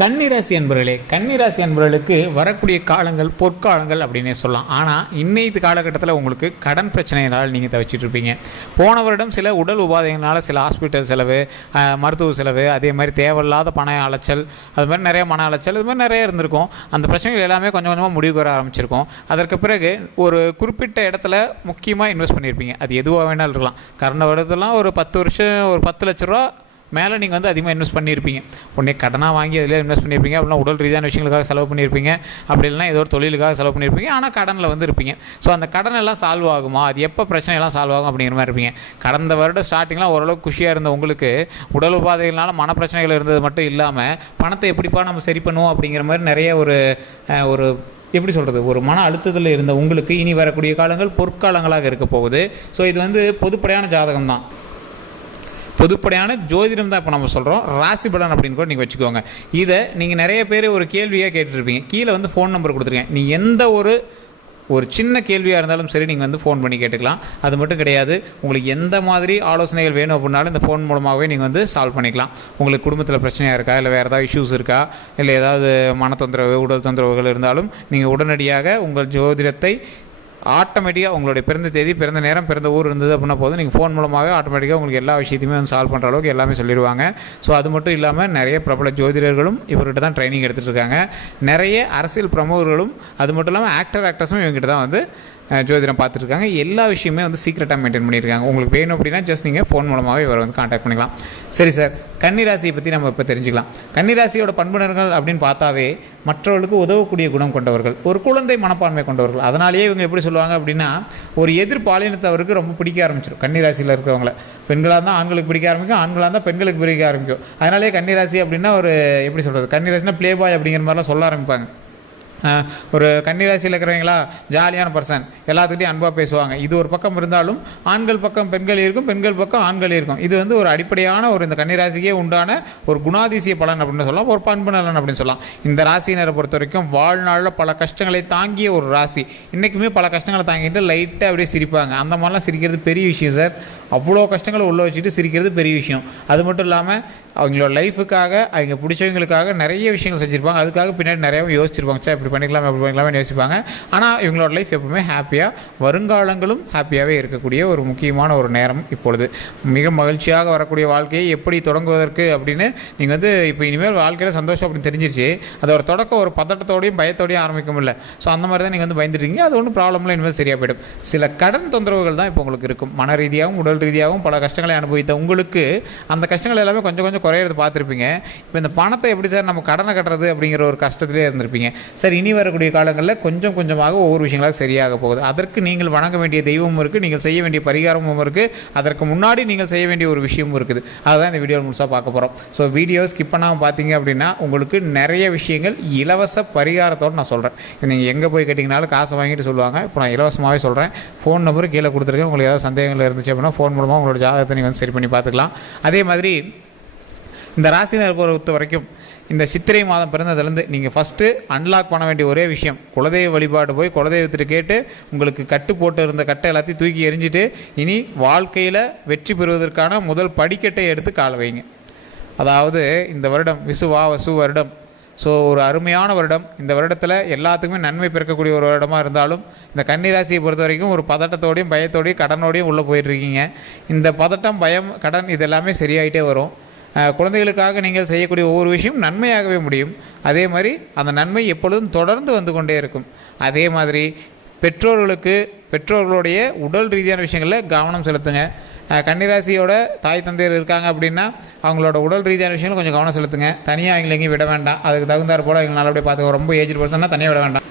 கன்னிராசி அன்பர்களே, கன்னிராசி அன்பர்களுக்கு வரக்கூடிய காலங்கள் பொற்காலங்கள் அப்படின்னே சொல்லலாம். ஆனால் இன்னைக்கு காலகட்டத்தில் உங்களுக்கு கடன் பிரச்சனையினால் நீங்கள் தவிச்சிட்டு இருப்பீங்க. போன வருடம் சில உடல் உபாதைகளால் சில ஹாஸ்பிட்டல் செலவு, மருத்துவ செலவு, அதே மாதிரி தேவையில்லாத பண அலைச்சல், அது மாதிரி நிறைய மன அலைச்சல், இது மாதிரி நிறைய இருந்திருக்கும். அந்த பிரச்சனைகள் எல்லாமே கொஞ்சம் கொஞ்சமாக முடிவுக்கு வர ஆரம்பிச்சிருக்கும். அதற்கு பிறகு ஒரு குறிப்பிட்ட இடத்துல முக்கியமாக இன்வெஸ்ட் பண்ணியிருப்பீங்க. அது எதுவாக வேணாலும் இருக்கலாம். கடந்த வருடத்தெல்லாம் ஒரு 10 வருஷம் ஒரு 10 லட்ச ரூபா மேலே நீங்கள் வந்து அதிகமாக இன்வெஸ்ட் பண்ணியிருப்பீங்க. உடனே கடனாக வாங்கி அதில் இன்வெஸ்ட் பண்ணியிருப்பீங்க. அப்படின்னா உடல் ரீதியான விஷயங்களுக்காக செலவு பண்ணியிருப்பீங்க. அப்படி இல்லைனா ஏதோ ஒரு தொழிலுக்காக செலவு பண்ணியிருப்பீங்க. ஆனால் கடனில் வந்து இருப்பீங்க. ஸோ அந்த கடன் எல்லாம் சால்வ் ஆகுமா, அது எப்போ பிரச்சனையெல்லாம் சால்வ் ஆகும் அப்படிங்கிற மாதிரி இருப்பீங்க. கடந்த வருடம் ஸ்டார்டிங்லாம் ஓரளவுக்கு குஷியாக இருந்த உங்களுக்கு உடல் உபாதைகளால் மனப்பிரச்சனைகள் இருந்தது மட்டும் இல்லாமல் பணத்தை எப்படிப்பா நம்ம சரி பண்ணுவோம் அப்படிங்கிற மாதிரி நிறைய ஒரு எப்படி சொல்கிறது, ஒரு மன அழுத்தத்தில் இருந்த உங்களுக்கு இனி வரக்கூடிய காலங்கள் பொற்காலங்களாக இருக்க போகுது. ஸோ இது வந்து பொதுப்படையான ஜாதகம் தான், பொதுப்படையான ஜோதிடம் தான். இப்போ நம்ம சொல்கிறோம் ராசி பலன் அப்படின்னு கூட நீங்கள் வச்சுக்கோங்க. இதை நீங்கள் நிறைய பேர் ஒரு கேள்வியாக கேட்டுருப்பீங்க. கீழே வந்து ஃபோன் நம்பர் கொடுத்துருக்கேன். நீங்கள் எந்த ஒரு சின்ன கேள்வியாக இருந்தாலும் சரி நீங்கள் வந்து ஃபோன் பண்ணி கேட்டுக்கலாம். அது மட்டும் கிடையாது, உங்களுக்கு எந்த மாதிரி ஆலோசனைகள் வேணும் அப்படின்னாலும் இந்த ஃபோன் மூலமாகவே நீங்கள் வந்து சால்வ் பண்ணிக்கலாம். உங்களுக்கு குடும்பத்தில் பிரச்சனையாக இருக்கா, இல்லை வேறு ஏதாவது இஷ்யூஸ் இருக்கா, இல்லை ஏதாவது மன தொந்தரவு, உடல் தொந்தரவுகள் இருந்தாலும் நீங்கள் உடனடியாக உங்கள் ஜோதிடத்தை ஆட்டோமேட்டிக்காக உங்களுடைய பிறந்த தேதி, பிறந்த நேரம், பிறந்த ஊர் இருந்தது அப்படின்னா போதும், நீங்கள் ஃபோன் மூலமாக ஆட்டோமேட்டிக்காக உங்களுக்கு எல்லா விஷயத்தையுமே வந்து சால்வ் பண்ணுற அளவுக்கு எல்லாமே சொல்லிடுவாங்க. ஸோ அது மட்டும் இல்லாமல் நிறைய பிரபல ஜோதிடர்களும் இவர்கிட்ட தான் ட்ரைனிங் எடுத்துகிட்டு இருக்காங்க. நிறைய அரசியல் பிரமுகர்களும் அது மட்டும் இல்லாமல் ஆக்டர்ஸும் இவங்ககிட்ட தான் வந்து ஜோதிடம் பார்த்துருக்காங்க. எல்லா விஷயமே வந்து சீக்கிரட்டாக மெயின்டைன் பண்ணியிருக்காங்க. உங்களுக்கு வேணும் அப்படின்னா ஜஸ்ட் நீங்கள் ஃபோன் மூலமாகவே இவரை வந்து கான்டாக்ட் பண்ணிக்கலாம். சரி சார், கன்னிராசியை பற்றி நம்ம இப்போ தெரிஞ்சுக்கலாம். கன்னிராசியோட பண்புணர்கள் அப்படின்னு பார்த்தாவே மற்றவர்களுக்கு உதவக்கூடிய குணம் கொண்டவர்கள், ஒரு குழந்தை மனப்பான்மை கொண்டவர்கள். அதனாலேயே இவங்க எப்படி சொல்லுவாங்க அப்படின்னா, ஒரு எதிர்பாலினத்தவருக்கு ரொம்ப பிடிக்க ஆரம்பிச்சிடும். கன்னிராசியில் இருக்கிறவங்கள பெண்களாக இருந்தால் ஆண்களுக்கு பிடிக்க ஆரம்பிக்கும், ஆண்களாக இருந்தால் பெண்களுக்கு பிடிக்க ஆரம்பிக்கும். அதனாலே கன்னிராசி அப்படின்னா ஒரு எப்படி சொல்கிறது, கன்னிராசினா ப்ளே பாய் அப்படிங்கிற மாதிரிலாம் சொல்ல ஆரம்பிப்பாங்க. ஒரு கன்னிராசியில் இருக்கிறவங்களா ஜாலியான பர்சன், எல்லாத்துக்கிட்டையும் அன்பாக பேசுவாங்க. இது ஒரு பக்கம் இருந்தாலும் ஆண்கள் பக்கம் பெண்கள் இருக்கும், பெண்கள் பக்கம் ஆண்கள் இருக்கும். இது வந்து ஒரு அடிப்படையான ஒரு இந்த கன்னிராசிக்கே உண்டான ஒரு குணாதிசய பலன் அப்படின்னு சொல்லலாம், ஒரு பண்பு நலன் அப்படின்னு சொல்லலாம். இந்த ராசியினரை பொறுத்த வரைக்கும் வாழ்நாளில் பல கஷ்டங்களை தாங்கிய ஒரு ராசி. இன்றைக்குமே பல கஷ்டங்களை தாங்கிட்டு லைட்டாக அப்படியே சிரிப்பாங்க. அந்த மாதிரிலாம் சிரிக்கிறது பெரிய விஷயம் சார். அவ்வளோ கஷ்டங்களை உள்ளே வச்சுட்டு சிரிக்கிறது பெரிய விஷயம். அது மட்டும் இல்லாமல் அவங்களோட லைஃபுக்காக, அவங்க பிடிச்சவங்களுக்காக நிறைய விஷயங்கள் செஞ்சுருப்பாங்க. அதுக்காக பின்னாடி நிறையாவும் யோசிச்சிருப்பாங்க, சார் இப்படி பண்ணிக்கலாம் அப்படி பண்ணிக்கலாம்னு யோசிப்பாங்க. ஆனால் இவங்களோட லைஃப் எப்பவுமே ஹாப்பியாக, வருங்காலங்களும் ஹாப்பியாகவே இருக்கக்கூடிய ஒரு முக்கியமான ஒரு நேரம் இப்பொழுது. மிக மகிழ்ச்சியாக வரக்கூடிய வாழ்க்கையை எப்படி தொடங்குவதற்கு அப்படின்னு நீங்கள் வந்து இப்போ இனிமேல் வாழ்க்கையில் சந்தோஷம் அப்படின்னு தெரிஞ்சிருச்சு. அது ஒரு தொடக்கம் ஒரு பதட்டத்தோடையும் பயத்தோடையும் ஆரம்பிக்க முடியல. ஸோ அந்த மாதிரி தான் நீங்கள் வந்து பயந்துட்டீங்க. அது ஒன்றும் ப்ராப்ளம்லாம் இனிமேல் சரியாக போயிடும். சில கடன் தொந்தரவுகள் தான் இப்போ உங்களுக்கு இருக்கும். மன ரீதியாகவும் உடல் ரீதியாகவும் பல கஷ்டங்களை அனுபவித்த உங்களுக்கு அந்த கஷ்டங்கள் எல்லாமே கொஞ்சம் கொஞ்சம் குறையிறது பார்த்துருப்பீங்க. இப்போ இந்த பணத்தை எப்படி சார் நம்ம கடனை கட்டுறது அப்படிங்கிற ஒரு கஷ்டத்திலே இருந்திருப்பீங்க. சார் இனி வரக்கூடிய காலங்களில் கொஞ்சம் கொஞ்சமாக ஒவ்வொரு விஷயங்களாக சரியாக போகுது. அதற்கு நீங்கள் வணங்க வேண்டிய தெய்வமும் இருக்குது, நீங்கள் செய்ய வேண்டிய பரிகாரமும் இருக்குது, அதற்கு முன்னாடி நீங்கள் செய்ய வேண்டிய ஒரு விஷயமும் இருக்குது. அதுதான் இந்த வீடியோ முழுசாக பார்க்க போகிறோம். ஸோ வீடியோவை ஸ்கிப் பண்ணாமல் பார்த்தீங்க அப்படின்னா உங்களுக்கு நிறைய விஷயங்கள் இலவச பரிகாரத்தோடு நான் சொல்கிறேன். நீங்கள் எங்கே போய் கேட்டிங்கனாலும் காசை வாங்கிட்டு சொல்லுவாங்க. இப்போ நான் இலவசமாகவே சொல்கிறேன். ஃபோன் நம்பரு கீழே கொடுத்துருக்கேன். உங்களுக்கு ஏதாவது சந்தேகங்கள் இருந்துச்சு அப்படின்னா ஃபோன் மூலமாக உங்களோட ஜாதகத்தை நீங்கள் வந்து சரி பண்ணி பார்த்துக்கலாம். அதே மாதிரி இந்த ராசினர் பொறுத்த வரைக்கும் இந்த சித்திரை மாதம் பிறந்ததுலேருந்து நீங்கள் ஃபஸ்ட்டு அன்லாக் பண்ண வேண்டிய ஒரே விஷயம், குலதெய்வ வழிபாடு போய் குலதெய்வத்திற்கு கேட்டு உங்களுக்கு கட்டு போட்டு இருந்த கட்டை எல்லாத்தையும் தூக்கி எறிஞ்சிட்டு இனி வாழ்க்கையில் வெற்றி பெறுவதற்கான முதல் படிக்கட்டை எடுத்து கால வைங்க. அதாவது இந்த வருடம் வசு வருடம். ஸோ ஒரு அருமையான வருடம். இந்த வருடத்தில் எல்லாத்துக்குமே நன்மை பிறக்கக்கூடிய ஒரு வருடமாக இருந்தாலும் இந்த கன்னிராசியை பொறுத்த வரைக்கும் ஒரு பதட்டத்தோடையும் பயத்தோடையும் கடனோடையும் உள்ளே போயிட்டுருக்கீங்க. இந்த பதட்டம், பயம், கடன் இது எல்லாமே சரியாயிட்டே வரும். குழந்தைகளுக்காக நீங்கள் செய்யக்கூடிய ஒவ்வொரு விஷயம் நன்மையாகவே முடியும். அதே மாதிரி அந்த நன்மை எப்பொழுதும் தொடர்ந்து வந்து கொண்டே இருக்கும். அதே மாதிரி பெற்றோர்களுடைய உடல் ரீதியான விஷயங்களில் கவனம் செலுத்துங்க. கன்னிராசியோட தாய் தந்தையர் இருக்காங்க அப்படின்னா அவங்களோட உடல் ரீதியான விஷயங்கள் கொஞ்சம் கவனம் செலுத்துங்க. தனியாக அவங்களை எங்கேயும் விட வேண்டாம். அதுக்கு தகுந்தாற் போல் அவங்களை நல்லபடியாக பார்த்துக்க. ரொம்ப ஏஜ் பர்சன்னா தனியாக விட வேண்டாம்.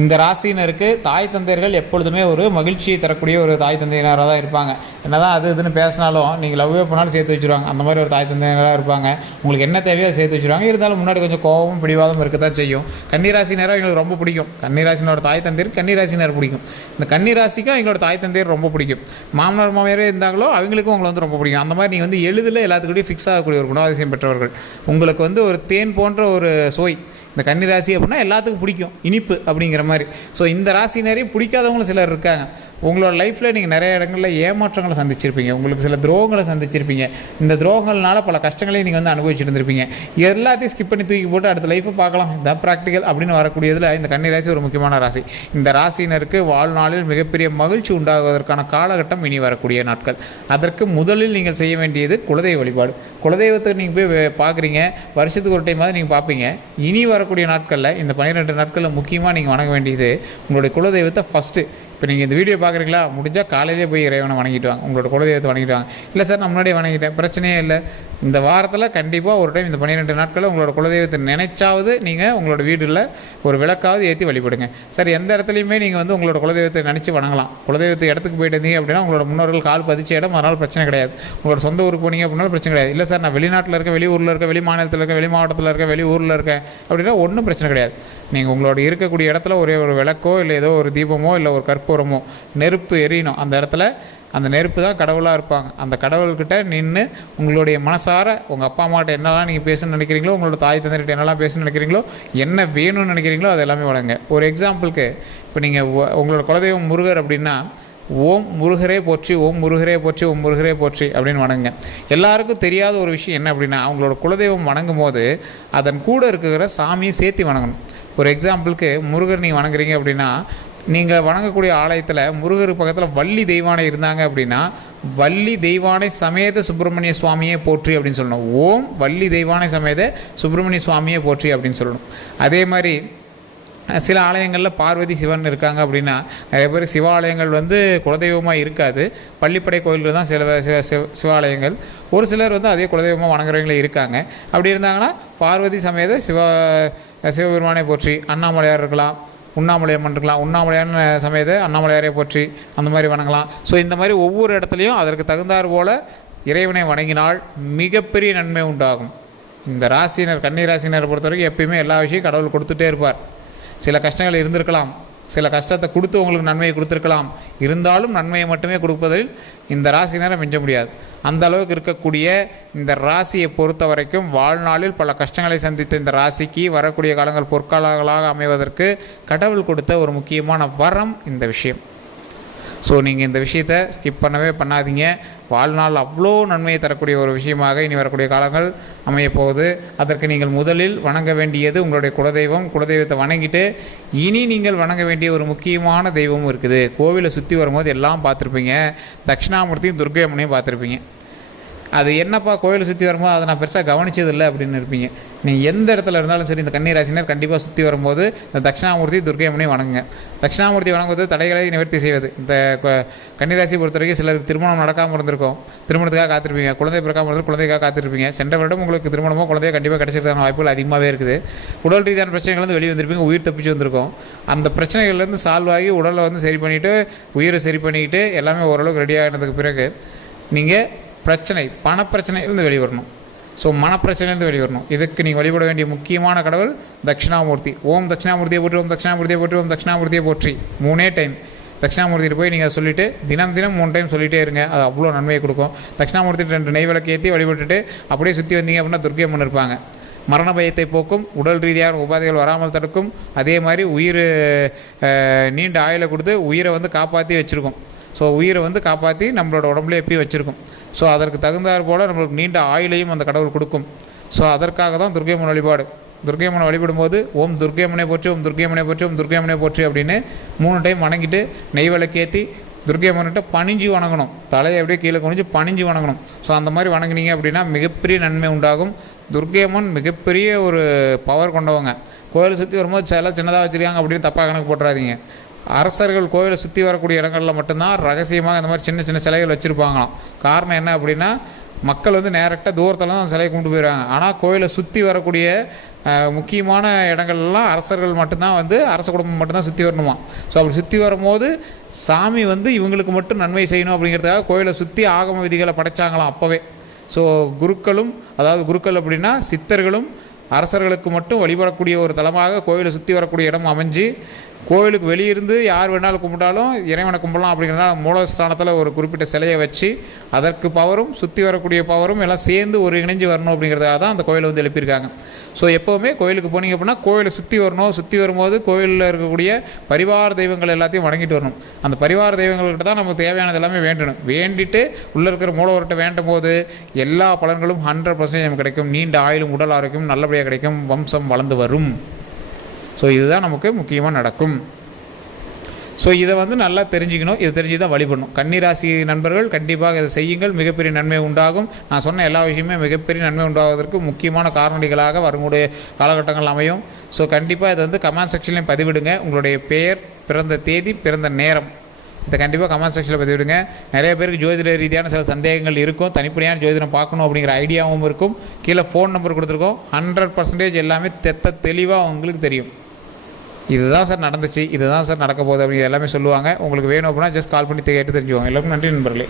இந்த ராசியினருக்கு தாய் தந்தையர்கள் எப்பொழுதுமே ஒரு மகிழ்ச்சியை தரக்கூடிய ஒரு தாய் தந்தையினராக தான் இருப்பாங்க. என்னதான் அது இதுன்னு பேசினாலும் நீங்கள் லவ்வே பண்ணாலும் சேர்த்து வச்சுருவாங்க. அந்த மாதிரி ஒரு தாய் தந்தையினராக இருப்பாங்க. உங்களுக்கு என்ன தேவையோ சேர்த்து வச்சுருவாங்க. இருந்தாலும் முன்னாடி கொஞ்சம் கோபமும் பிடிவாதமும் இருக்க தான் செய்யும். கன்னிராசினராக எங்களுக்கு ரொம்ப பிடிக்கும். கன்னிராசினோட தாய் தந்தையர் கன்னிராசினர் பிடிக்கும். இந்த கன்னிராசிக்கும் எங்களோட தாய் தந்தையர் ரொம்ப பிடிக்கும். மாமனார் மாமியாரே இருந்தாங்களோ அவங்களுக்கும் உங்களை வந்து ரொம்ப பிடிக்கும். அந்த மாதிரி நீங்கள் வந்து எளிதில் எல்லாத்துக்கூடயும் ஃபிக்ஸ் ஆகக்கூடிய ஒரு குணாதிசயம் பெற்றவர்கள். உங்களுக்கு வந்து ஒரு தேன் போன்ற ஒரு சுவை இந்த கன்னி ராசி அப்படின்னா எல்லாத்துக்கும் பிடிக்கும், இனிப்பு அப்படிங்கிற மாதிரி. ஸோ இந்த ராசினரையும் பிடிக்காதவங்களும் சிலர் இருக்காங்க. உங்களோட லைஃப்பில் நீங்கள் நிறைய இடங்களில் ஏமாற்றங்களை சந்திச்சிருப்பீங்க, உங்களுக்கு சில துரோகங்களை சந்திச்சிருப்பீங்க. இந்த துரோகங்கள்னால பல கஷ்டங்களையும் நீங்கள் வந்து அனுபவிச்சுட்டு இருந்திருப்பீங்க. எல்லாத்தையும் ஸ்கிப் பண்ணி தூக்கி போட்டு அடுத்த லைஃப்பை பார்க்கலாம், இதான் ப்ராக்டிக்கல் அப்படின்னு வரக்கூடியதில் இந்த கன்னி ராசி ஒரு முக்கியமான ராசி. இந்த ராசினருக்கு வாழ்நாளில் மிகப்பெரிய மகிழ்ச்சி உண்டாகுவதற்கான காலகட்டம் இனி வரக்கூடிய நாட்கள். அதற்கு முதலில் நீங்கள் செய்ய வேண்டியது குலதெய்வ வழிபாடு. குலதெய்வத்தை நீங்கள் போய் பார்க்குறீங்க, வருஷத்துக்கு ஒரு டைமாவது நீங்கள் பார்ப்பீங்க. இனி வரக்கூடிய நாட்களில் இந்த 12 நாட்களில் முக்கியமாக நீங்கள் வணங்க வேண்டியது உங்களுடைய குலதெய்வத்தை ஃபஸ்ட்டு. இப்போ நீங்கள் இந்த வீடியோ பார்க்குறீங்களா, முடிஞ்சால் காலையிலே போய் இறைவனை வணங்கிட்டு வாங்க, உங்களோட குலதெய்வத்தை வணங்கிட்டு வாங்க. இல்லை சார் நான் முன்னாடியே வணங்கிட்டேன், பிரச்சனையே இல்லை. இந்த வாரத்தில் கண்டிப்பாக ஒரு டைம் இந்த 12 நாட்களில் உங்களோட குலதெய்வத்தை நினைச்சாவது நீங்கள் உங்களோட வீட்டில் ஒரு விளக்காவது ஏற்றி வழிபடுங்க. சார் எந்த இடத்துலையுமே நீங்கள் வந்து உங்களோட குலதெய்வத்தை நினச்சி வணங்கலாம். குலதெய்வத்தை இடத்துக்கு போயிட்டு இருந்தீங்க அப்படின்னா உங்களோட முன்னோர்கள் கால் பதிச்ச இடம், அதனால் பிரச்சனை கிடையாது. உங்களோட சொந்த ஊருக்கு போனீங்க அப்படின்னாலும் பிரச்சனை கிடையாது. இல்லை சார் நான் வெளிநாட்டில் இருக்கேன், வெளியூரில் இருக்கேன், வெளி மாநிலத்தில் இருக்கேன், வெளி மாவட்டத்தில் இருக்கேன், வெளி ஊரில் இருக்கேன் அப்படின்னா ஒன்றும் பிரச்சனை கிடையாது. நீங்கள் உங்களோட இருக்கக்கூடிய இடத்துல ஒரே ஒரு விளக்கோ இல்லை ஏதோ ஒரு தீபமோ இல்லை ஒரு கற்பூரமோ நெருப்பு எரியணும். அந்த இடத்துல அந்த நெருப்பு தான் கடவுளாக இருப்பாங்க. அந்த கடவுள்கிட்ட நின்று உங்களுடைய மனசார உங்கள் அப்பா அம்மாட்ட என்னெல்லாம் நீங்கள் பேசணும்னு நினைக்கிறீங்களோ, உங்களோட தாய் தந்தைகிட்ட என்னெல்லாம் பேசணும்னு நினைக்கிறீங்களோ, என்ன வேணும்னு நினைக்கிறீங்களோ அது எல்லாமே வழங்க. ஒரு எக்ஸாம்பிளுக்கு இப்போ நீங்கள் உங்களோட குலதெய்வம் முருகர் அப்படின்னா ஓம் முருகரே போற்றி, ஓம் முருகரே போற்றி, ஓம் முருகரே போற்றி அப்படின்னு வணங்குங்க. எல்லாருக்கும் தெரியாத ஒரு விஷயம் என்ன அப்படின்னா, அவங்களோட குலதெய்வம் வணங்கும் போது அதன் கூட இருக்கிற சாமியை சேர்த்து வணங்கணும். ஒரு எக்ஸாம்பிளுக்கு முருகர் நீங்கள் வணங்குறீங்க அப்படின்னா, நீங்கள் வணங்கக்கூடிய ஆலயத்தில் முருகர் பக்கத்தில் வள்ளி தெய்வானை இருந்தாங்க அப்படின்னா வள்ளி தெய்வானை சமேத சுப்பிரமணிய சுவாமியே போற்றி அப்படின்னு சொல்லணும். ஓம் வள்ளி தெய்வானை சமேத சுப்பிரமணிய சுவாமியே போற்றி அப்படின்னு சொல்லணும். அதே மாதிரி சில ஆலயங்களில் பார்வதி சிவன் இருக்காங்க அப்படின்னா நிறைய பேர் சிவாலயங்கள் வந்து குலதெய்வமாக இருக்காது, பள்ளிப்படை கோயில்கள் தான் சிவாலயங்கள். ஒரு சிலர் வந்து அதே குலதெய்வமாக வணங்குறவங்களே இருக்காங்க. அப்படி இருந்தாங்கன்னா பார்வதி சமேத சிவபெருமானை போற்றி, அண்ணாமலையார் இருக்கலாம், உண்ணாமலையம்மன் இருக்கலாம், உண்ணாமலையான சமேத அண்ணாமலையாரே போற்றி, அந்த மாதிரி வணங்கலாம். ஸோ இந்த மாதிரி ஒவ்வொரு இடத்துலையும் அதற்கு தகுந்தாற் போல் இறைவனை வணங்கினால் மிகப்பெரிய நன்மை உண்டாகும். இந்த ராசினர் கன்னி ராசினரை பொறுத்த வரைக்கும் எப்பயுமே எல்லா விஷயம் கடவுள் கொடுத்துட்டே இருப்பார். சில கஷ்டங்கள் இருந்திருக்கலாம், சில கஷ்டத்தை கொடுத்து உங்களுக்கு நன்மையை கொடுத்துருக்கலாம். இருந்தாலும் நன்மையை மட்டுமே கொடுப்பதில் இந்த ராசினரை மிஞ்ச முடியாது. அந்த அளவுக்கு இருக்கக்கூடிய இந்த ராசியை பொறுத்த வரைக்கும் வாழ்நாளில் பல கஷ்டங்களை சந்தித்த இந்த ராசிக்கு வரக்கூடிய காலங்கள் பொற்காலங்களாக அமைவதற்கு கடவுள் கொடுத்த ஒரு முக்கியமான வரம் இந்த விஷயம். ஸோ நீங்கள் இந்த விஷயத்தை ஸ்கிப் பண்ணவே பண்ணாதீங்க. வாழ்நாள் அவ்வளோ நன்மையை தரக்கூடிய ஒரு விஷயமாக இனி வரக்கூடிய காலங்கள் அமையப்போகுது. அதற்கு நீங்கள் முதலில் வணங்க வேண்டியது உங்களுடைய குலதெய்வம். குலதெய்வத்தை வணங்கிட்டு இனி நீங்கள் வணங்க வேண்டிய ஒரு முக்கியமான தெய்வமும் இருக்குது. கோவிலை சுற்றி வரும்போது எல்லாம் பார்த்துருப்பீங்க, தட்சிணாமூர்த்தியும் துர்க்கையம்மனையும் பார்த்துருப்பீங்க. அது என்னப்பா கோயிலை சுற்றி வரும்போது அதை நான் பெருசாக கவனிச்சதில்லை அப்படின்னு இருப்பீங்க. நீங்கள் எந்த இடத்துல இருந்தாலும் சரி இந்த கன்னி ராசினர் கண்டிப்பாக சுற்றி வரும்போது இந்த தட்சிணாமூர்த்தி துர்க்கையம்மனையும் வணங்குங்க. தட்சிணாமூர்த்தி வணங்குவது தடைகளை நிவர்த்தி செய்வது. இந்த கன்னி ராசியை பொறுத்த வரைக்கும் சிலருக்கு திருமணம் நடக்காமல் இருந்திருக்கும், திருமணத்துக்காக காத்திருப்பீங்க. குழந்தை பிறக்காமல் இருந்து குழந்தைக்காக காத்திருப்பீங்க. சென்ற வருடம் உங்களுக்கு திருமணமோ குழந்தையோ கண்டிப்பாக கிடைச்சிருக்கான வாய்ப்புகள் அதிகமாகவே இருக்குது. உடல் ரீதியான பிரச்சனைகள் வந்து வெளியே வந்திருப்பீங்க, உயிர் தப்பிச்சு வந்திருக்கும். அந்த பிரச்சனைகள்லேருந்து சால்வ் ஆகி உடலை வந்து சரி பண்ணிவிட்டு உயிரை சரி பண்ணிக்கிட்டு எல்லாமே ஓரளவுக்கு ரெடி ஆகினதுக்கு பிறகு நீங்கள் பணப்பிரச்சனையிலேருந்து வெளிவரணும். ஸோ மனப்பிரச்சனையிலேருந்து வெளிவரணும். இதுக்கு நீங்கள் வழிபட வேண்டிய முக்கியமான கடவுள் தட்சிணாமூர்த்தி. ஓம் தட்சிணாமூர்த்தியை போற்றி, ஓம் தட்சிணாமூர்த்தியை போற்றி, ஓம் தட்சிணாமூர்த்தியை போற்றி 3 டைம் தட்சிணாமூர்த்தியை போய் நீங்கள் சொல்லிவிட்டு தினம் 3 டைம் சொல்லிகிட்டே இருங்க. அது அவ்வளோ நன்மையை கொடுக்கும். தட்சிணாமூர்த்தி 2 நெய் விளக்கு ஏற்றி வழிபட்டுட்டு அப்படியே சுற்றி வந்தீங்க அப்படின்னா துர்க்கையம்மன் இருப்பாங்க. மரண பயத்தை போக்கும், உடல் ரீதியான உபாதைகள் வராமல் தடுக்கும். அதே மாதிரி உயிர் நீண்ட ஆயுளை கொடுத்து உயிரை வந்து காப்பாற்றி வச்சுருக்கும். ஸோ உயிரை வந்து காப்பாற்றி நம்மளோட உடம்புல எப்படி வச்சுருக்கும். ஸோ அதற்கு தகுந்தாற் போல் நம்மளுக்கு நீண்ட ஆயுளையும் அந்த கடவுள் கொடுக்கும். ஸோ அதற்காக தான் துர்க்கையம்மன் வழிபாடு. துர்க்கையம்மனை வழிபடும்போது ஓம் துர்க்கையம்மனை போற்றி, ஓம் துர்க்கையம்மனை போற்றி, ஓம் துர்க்கையம்மனை போற்றி அப்படின்னு 3 டைம் வணங்கிட்டு நெய் விளக்கேற்றி துர்க்கையம்மன்கிட்ட பணிஞ்சு வணங்கணும். தலையை அப்படியே கீழே குனிஞ்சு பணிஞ்சு வணங்கணும். ஸோ அந்த மாதிரி வணங்கினீங்க அப்படின்னா மிகப்பெரிய நன்மை உண்டாகும். துர்க்கையம்மன் மிகப்பெரிய ஒரு பவர் கொண்டவங்க. கோயிலை சுற்றி வரும்போது சின்னதாக வச்சுருக்காங்க அப்படின்னு தப்பாக கணக்கு போட்டுறாதீங்க. அரசர்கள் கோயிலை சுற்றி வரக்கூடிய இடங்களில் மட்டும்தான் ரகசியமாக இந்த மாதிரி சின்ன சின்ன சிலைகள் வச்சுருப்பாங்களாம். காரணம் என்ன அப்படின்னா மக்கள் வந்து நேரக்டாக தூரத்தில் தான் சிலையை கொண்டு போயிடுவாங்க. ஆனால் கோயிலை சுற்றி வரக்கூடிய முக்கியமான இடங்கள்லாம் அரசர்கள் மட்டும்தான் வந்து அரச குடும்பம் மட்டும்தான் சுற்றி வரணுமா. ஸோ அப்படி சுற்றி வரும்போது சாமி வந்து இவங்களுக்கு மட்டும் நன்மை செய்யணும் அப்படிங்கிறதுக்காக கோயிலை சுற்றி ஆகம விதிகளை படைச்சாங்களாம் அப்போவே. ஸோ குருக்கள் அப்படின்னா சித்தர்களும் அரசர்களுக்கு மட்டும் வழிபடக்கூடிய ஒரு தலமாக கோயிலை சுற்றி வரக்கூடிய இடம் அமைஞ்சு கோவிலுக்கு வெளியிருந்து யார் வேணாலும் கும்பிட்டாலும் இறைவனை கும்பிடலாம். அப்படிங்கிறதுனால மூலஸ்தானத்தில் ஒரு குறிப்பிட்ட சிலையை வச்சு அதற்கு பவரும் சுற்றி வரக்கூடிய பவரும் எல்லாம் சேர்ந்து ஒரு இணைஞ்சு வரணும் அப்படிங்கிறதுக்காக தான் அந்த கோயிலை வந்து எழுப்பியிருக்காங்க. ஸோ எப்போவுமே கோயிலுக்கு போனீங்க அப்படின்னா கோயிலை சுற்றி வரணும். சுற்றி வரும்போது கோயிலில் இருக்கக்கூடிய பரிவார தெய்வங்கள் எல்லாத்தையும் வணங்கிட்டு வரணும். அந்த பரிவார தெய்வங்கள்கிட்ட தான் நமக்கு தேவையானது எல்லாமே வேண்டணும். வேண்டிட்டு உள்ளே இருக்கிற மூலவர்கிட்ட வேண்டும் போது எல்லா பலன்களும் 100% நமக்கு கிடைக்கும். நீண்ட ஆயுளும் உடல் ஆரோக்கியம் நல்லபடியாக கிடைக்கும். வம்சம் வளர்ந்து வரும். ஸோ இதுதான் நமக்கு முக்கியமாக நடக்கும். ஸோ இதை வந்து நல்லா தெரிஞ்சுக்கணும். இதை தெரிஞ்சு தான் வழிபடணும். கன்னிராசி நண்பர்கள் கண்டிப்பாக இதை செய்யுங்கள். மிகப்பெரிய நன்மை உண்டாகும். நான் சொன்ன எல்லா விஷயமே மிகப்பெரிய நன்மை உண்டாவதற்கு முக்கியமான காரணிகளாக வரக்கூடிய காலகட்டங்கள் அமையும். ஸோ கண்டிப்பாக இதை வந்து கமெண்ட் செக்ஷன்லையும் பதிவிடுங்க. உங்களுடைய பெயர், பிறந்த தேதி, பிறந்த நேரம் இதை கண்டிப்பாக கமெண்ட் செக்ஷனில் பதிவிடுங்க. நிறைய பேருக்கு ஜோதிட ரீதியான சில சந்தேகங்கள் இருக்கும். தனிப்படையான ஜோதிடம் பார்க்கணும் அப்படிங்கிற ஐடியாவும் இருக்கும். கீழே ஃபோன் நம்பர் கொடுத்துருக்கோம். 100% எல்லாமே தெளிவாக உங்களுக்கு தெரியும். இதுதான் சார் நடந்துச்சு, இதுதான் சார் நடக்க போகுது அப்படின்னு எல்லாமே சொல்லுவாங்க. உங்களுக்கு வேணும் அப்படின்னா ஜஸ்ட் கால் பண்ணி கேட்டு தெரிஞ்சுவாங்க. எல்லாருக்கும் நன்றி நண்பர்களே.